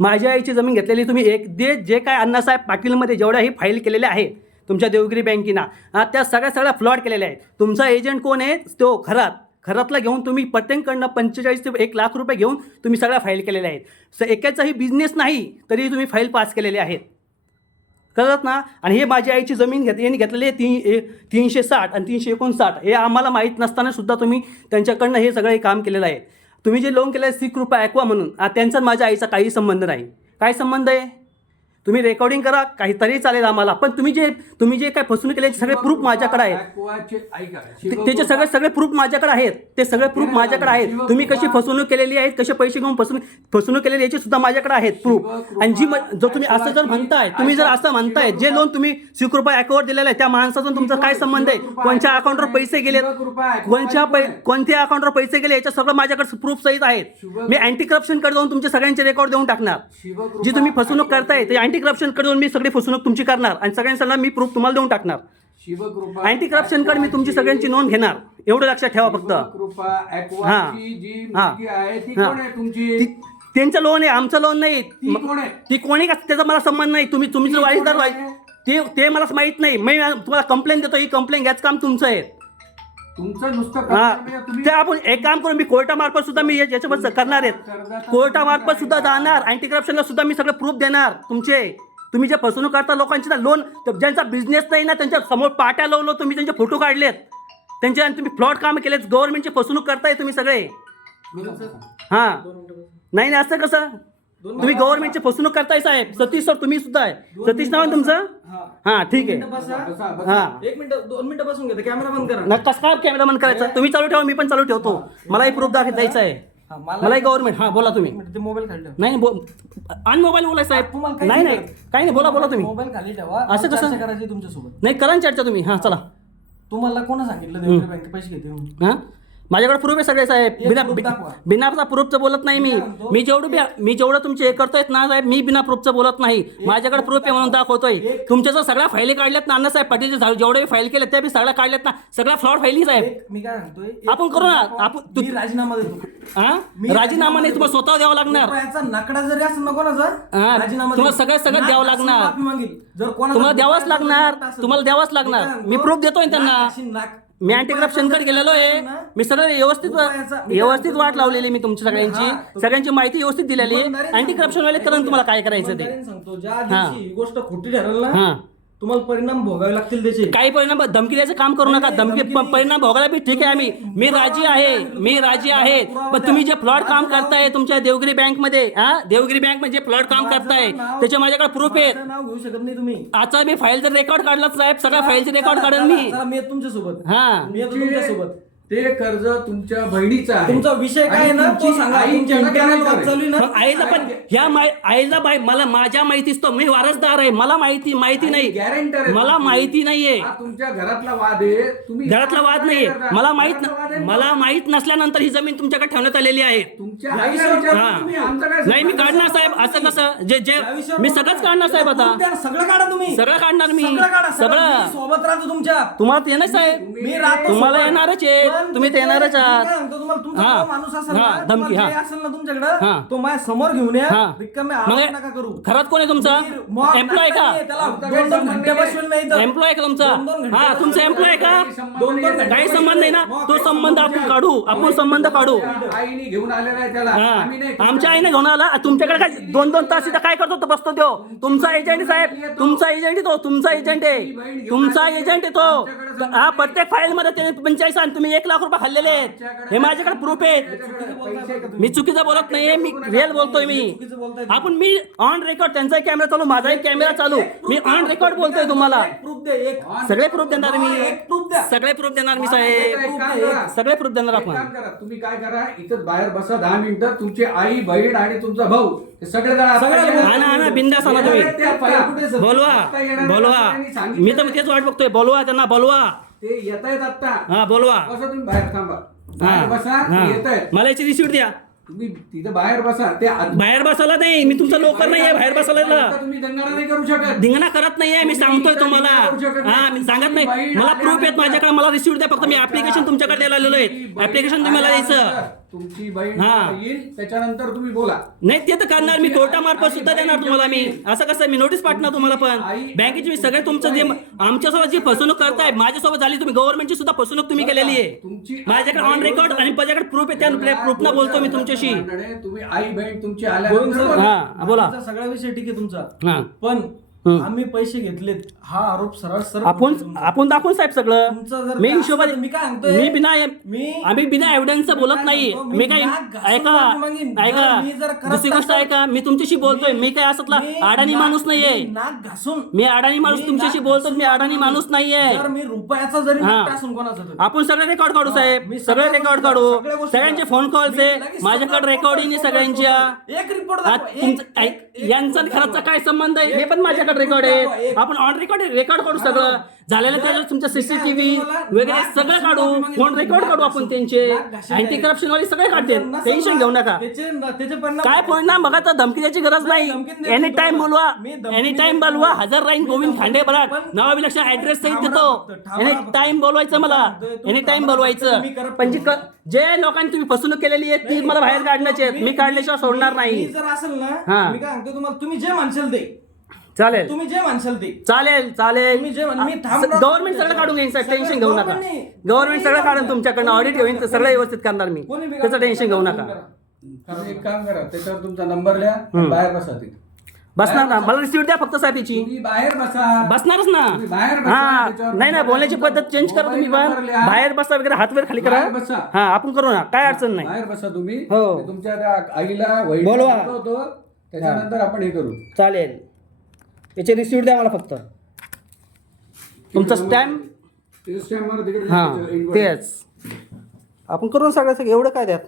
माझ्या आईची जमीन घेतलेली तुम्ही जे काय अण्णासाहेब पाटीलमध्ये जेवढ्याही फाईल केलेल्या आहेत तुमच्या देवगिरी बँकेना त्या सगळ्या फ्लॉड केलेल्या आहेत. तुमचा एजंट कोण आहे? तो खरातला घेऊन तुम्ही प्रत्येकाकडनं 45 ते 1 लाख रुपये घेऊन तुम्ही सगळ्या फाईल केलेल्या आहेत. एकाचाही बिझनेस नाही तरी तुम्ही फाईल पास केलेले आहेत, कळत ना. आणि हे माझी आईची जमीन यांनी घेतलेली 360 आणि 359 हे आम्हाला माहीत नसताना सुद्धा तुम्ही त्यांच्याकडनं हे सगळं काम केलेलं आहे. तुम्ही जे लोन केलं आहे कृपा ॲक्वा म्हणून, त्यांचा माझ्या आईचा काही संबंध नाही. काय संबंध आहे? तुम्ही रेकॉर्डिंग करा काहीतरी चालेल आम्हाला, पण तुम्ही जे काय फसवणूक केल्याचे सगळे प्रूफ माझ्याकडे आहेत. त्याचे सगळे प्रूफ माझ्याकडे आहेत. ते सगळे प्रूफ माझ्याकडे आहेत. तुम्ही कशी फसवणूक केलेली आहेत, कसे पैसे घेऊन फसवणूक केलेली याचे सुद्धा माझ्याकडे आहेत प्रूफ. आणि जो तुम्ही असं जर म्हणताय, तुम्ही जर असं म्हणताय जे लोन तुम्ही कृपा ॲक्वावर दिलेलं आहे त्या माणसाचा तुमचा काय संबंध आहे? कोणत्या अकाउंटवर पैसे गेलेत, कोणत्या अकाउंटवर पैसे गेले याच्या सगळं माझ्याकडे प्रूफ सहित आहेत. मी अँटी करप्शनकडे जाऊन तुमचे सगळ्यांचे रेकॉर्ड देऊन टाकणार. जी तुम्ही फसवणूक करताय ते अँटी करप्शन कडे मी सगळी फसवणूक तुमची करणार आणि सगळ्यांना मी प्रूफ तुम्हाला देऊन टाकणार. अँटी करप्शन कडे मी तुमची सगळ्यांची नोंद घेणार, एवढं लक्षात ठेवा फक्त. त्यांचं लोन आहे, आमचं लोन नाही. ती कोणी का त्याचा मला संबंध नाही. तुम्ही जर वाईसदार ते मला माहित नाही. मी तुम्हाला कंप्लेंट देतो, ही कंप्लेंट घ्यायचं काम तुमचं आहे. ते आपण एक काम करून मी कोर्टामार्फत सुद्धा मी याच्यावर करणार आहेत. कोर्टामार्फत सुद्धा जाणार, अँटी करप्शनला सुद्धा मी सगळे प्रूफ देणार तुमचे. तुम्ही जे फसवणूक करता लोकांची ना, लोन ज्यांचा बिझनेस नाही ना त्यांच्या समोर पाट्या लावलो, तुम्ही त्यांचे फोटो काढलेत त्यांचे आणि तुम्ही फ्रॉड काम केलेत, गव्हर्नमेंटची फसवणूक करताय तुम्ही सगळे. नाही असं कसं? तुम्ही गव्हर्नमेंटची फसवणूक करताय साहेब. सतीश सर तुम्ही सुद्धा आहे. सतीश नाव आहे तुमचं? ठीक आहे. 1 मिनिट 2 मिनिटं बसून घ्या, कॅमेरा बंद करा. कसं काय कॅमेरा बंद करायचा? तुम्ही चालू ठेवा, मी पण चालू ठेवतो. मलाही प्रूफ द्यायचा आहे. मलाही गव्हर्नमेंट. बोला तुम्ही. मोबाईल खाली ठेवा. नाही अनमोबाईल बोलाय साहेब. नाही काही नाही, बोला तुम्ही. मोबाईल खाली ठेवा. असं कसं करायची तुमच्यासोबत? नाही, करा चर्चा तुम्ही. चला. तुम्हाला कोण सांगितलं देवगिरी बँक पैसे घेते म्हणून? माझ्याकडे प्रूफ आहे सगळे साहेब. बिना प्रूफचं बोलत नाही मी जेवढं तुमचे हे करतोय ना साहेब, मी बिना प्रूफचं बोलत नाही. माझ्याकडे प्रूफ आहे म्हणून दाखवतोय. तुमच्या जर सगळ्या फाईली काढल्यात ना अण्णासाहेब पाटील जेवढे फाईल केले त्या बी सगळ्या काढल्यात ना, सगळ्या फ्रॉड फाईली साहेब. मी काय सांगतोय, आपण करू ना. आपण राजीनामा देतो. राजीनामा नाही, तुम्हाला स्वतः द्यावा लागणार. नकडा जरी असं नको ना सर, राजीनामा तुम्हाला सगळं द्यावं लागणार. तुम्हाला द्यावाच लागणार. मी प्रूफ देतोय त्यांना. मी अँटी करप्शनकडे गेलेलो आहे. मी सगळं व्यवस्थित वाट लावलेली. मी तुमच्या सगळ्यांची माहिती व्यवस्थित दिलेली. अँटी करप्शन वाले करून तुम्हाला काय करायचं ते सांगतो. ज्या दिवशी ही गोष्ट खोटी ठरेल ना, तुम्हाला परिणाम भोगावे लागतील त्याचे. काही परिणाम धमकी द्यायचं काम करू नका. परिणाम भोगायला बी ठीक आहे. मी राजी आहे. पण तुम्ही जे फ्लॉड काम करताय तुमच्या देवगिरी बँकमध्ये जे फ्लॉड काम करताय त्याचे माझ्याकडे प्रूफ आहेत. नाव घेऊ शकत नाही तुम्ही. आता मी फाईल जर रेकॉर्ड काढला साहेब, सगळ्या फाईलचे रेकॉर्ड काढेल मी तुमच्यासोबत. मी तुमच्यासोबत. ते कर्ज तुमच्या बहिणीचं आहे. तुमचा विषय काय ना तो सांगा. आईला पण आईला बाई मला माझ्या माहितीच तो मी वारसदार आहे. मला माहिती नाही. गॅरंटर मला माहिती नाहीये. तुमच्या घरातला वाद आहे. तुम्ही घरातला वाद नाहीये. मला माहित नसल्यानंतर ही जमीन तुमच्याकडे ठेवण्यात आलेली आहे. नाही मी काढणार साहेब. असं कसं? जे मी सगळंच काढणार साहेब. आता सगळं काढा तुम्ही. सगळं काढणार मी. सगळं सोबत राहतो तुमच्या. तुम्हाला येणार साहेब. मी राहतो. तुम्हाला येणारच आहे. तुम्ही ते येणारच आहात. माणूस असेल धमकी असेल ना तुमच्याकडे, तो माझ्या समोर घेऊन या. नका करू. खरंच कोण आहे तुमचा एम्प्लॉय का? एम्प्लॉय का तुमचा? तुमचा एम्प्लॉय का? काही संबंध नाही ना. तो संबंध आपण संबंध काढू. आईने घेऊन आलेला आहे त्याला. आमच्या आईने घेऊन आला. तुमच्याकडे काय 2-2 तास इथं काय करतो? तो बसतो तो. तुमचा एजंट साहेब. तुमचा एजंट तो. तुमचा एजंट आहे तो. प्रत्येक फाईल मध्ये त्याने 45 आणि तुम्ही 1 लाख रुपये खाल्लेले आहेत. हे माझ्याकडे प्रूफ आहे. मी चुकीचं बोलत नाहीये. मी रिअल बोलतोय. Me on record. त्यांचाही कॅमेरा चालू, माझाही कॅमेरा चालू. मी ऑन रेकॉर्ड बोलतोय तुम्हाला. सगळे प्रूफ देणार मी. सगळे प्रूफ देणार मी साहेब. सगळे प्रूफ देणार आपण. तुम्ही काय करा, इथं बाहेर बसा 10 मिनिटं. तुमची आई, बहीण आणि तुमचा भाऊ सगळे बिंदास आणा तुम्ही. बोलवा. मी तर तेच वाट बघतोय. बोलवा त्यांना. बोलवा. ते येत आहेत आता. बोलवा. बसा तुम्ही बाहेर. थांबा. बाहेर बसा. येत आहेत. मला याची रिसिप्ट द्या. तुम्ही तिथं बाहेर बसा. ते बाहेर बसायला नाही. मी तुमचा नोकर नाहीये बाहेर बसायला. तुम्ही दंगणा नाही करू शकत. धिंगणा करत नाहीये. मी सांगतोय तुम्हाला. मी सांगत नाही. मला प्रूफ आहेत माझ्याकडे. मला रिसिप्ट द्या फक्त. मी ऍप्लिकेशन तुमच्याकडे द्यायला आलेलो आहे. ऍप्लिकेशन तुम्हाला द्यायचं. तुमची बहीण हा. येईल त्याच्यानंतर तुम्ही बोला. नाही ते तर करणार मी, कोर्टामार्फत सुद्धा देणार तुम्हाला मी. असं कसं मी नोटीस पाठवणार तुम्हाला पण बँकेची मी सगळे तुमचं जे आमच्यासोबत जी फसवणूक करताय माझ्यासोबत झाली, तुम्ही गव्हर्नमेंटची सुद्धा फसवणूक तुम्ही केलेली आहे. माझ्याकडे ऑन रेकॉर्ड आणि माझ्याकडे प्रूफ आहे, त्या प्रूफना बोलतो मी तुमच्याशी. तुम्ही आई बहीण तुमची गोविंद सर, आल्यानंतर हा, बोला. बाकीचा सगळा विषय ठीक आहे तुमचा, हा. पण आम्ही पैसे घेतलेत हा आरोप सरळ सर आपण दाखवून साहेब सगळं. तुमचं जर मी काय हिशोबात असलं तर मी काय सांगतोय? आम्ही बिना एव्हिडन्स बोलत नाही. सांगतो, मी काय नाक घासून ऐका माफी मागीन. मी जर करत दुसरी गोष्ट असेल- ऐका, मी तुमच्याशी बोलतोय, मी काय असतला अडाणी माणूस नाहीये. नाक घासून मी अडाणी माणूस मी तुमच्याशी नाक बोलतो, घासून मी अडाणी माफी माणूस नाहीये. जर मी रुपयाचा जरी हा. नोट असून कोणाचा तरी. आपण सगळे रेकॉर्ड काढू साहेब, मी सगळे सगळ्या रेकॉर्ड गोष्टी- काढू. सगळ्या गोष्टी- सगळ्यांचे फोन कॉल्स मी आहे लगेच माझ्याकडे, सगळं रेकॉर्डिंग आहे सगळ्यांच्या. एक रिपोर्ट आज दाखवा, तुमचं यांचा आणि खर्चाचा काय संबंध आहे हे पण माझ्याकडे रेकॉर्ड आहे. आपण ऑन रेकॉर्ड काढू सगळं झालेलं, त्याच्यावर तुमचं सीसीटीव्ही वगैरे सगळं काढू, फोन रेकॉर्ड काढू आपण त्यांचे. अँटी करप्शन वाले सगळे काढते, टेन्शन घेऊ नका. त्याचे परिणाम काय परिणाम बघा, तर धमकी द्यायची गरज नाही. एनी टाइम बोलवा, एनी टाइम बोलवा. हजर राहीन गोविंद खांडे बराड, नाव विलक्षण ऍड्रेस सहित देतो. एनी टाइम बोलवायचं मला, एनी टाइम बोलवायचं. पण जे लोकांनी तुम्ही फसवणूक केलेली आहे ती मला बाहेर काढण्याची आहे. मी काढल्याशिवाय सोडणार नाही. जर असेल ना, हा. मी काय सांगतो तुम्हाला, तुम्ही जे म्हणशाल ते, चालेल तुम्ही जे म्हणशाल ते, चालेल चालेल. तुम्ही जे म्हण- मी थांबणार गव्हर्नमेंट नाही. सगळं काढून घेईन साहेब, टेन्शन घेऊ नका. गव्हर्नमेंटने- गव्हर्नमेंट सगळं काढून कोणी तुमच्याकडनं ऑडिट घेईन, तर सगळं व्यवस्थित करणार मी. त्याचं टेन्शन घेऊ नका. तुम्ही एक काम करा, त्याच्यावर तुमचा नंबर लिहा आणि बाहेर बसा तिथे. बसणार ना, मला रिसिप्ट द्या फक्त साहेब याची. तुम्ही बाहेर बसा. बसणारच ना. तुम्ही बाहेर बसा, हा त्याच्यावर नाही नाही, बोलण्याची पद्धत चेंज करा तुम्ही. मोबाईल नंबर लिहा. बाहेर बसा वगैरे, हात वर खाली करा. बाहेर बसा. हा आपण करू ना, काय अडचण नाही. बाहेर बसा तुम्ही. हो. ते तुमच्या त्या आईला वहिनीला बोलवा. बोलवतो, त्याच्यानंतर आपण हे करू. चालेल, याची रिसिप्ट द्या मला फक्त. तुमचा स्टॅम्प. ते स्टॅम्प मारा तिकडे. हा त्याच्या invoice. तेच आपण करून सगळं एवढं काय द्यात.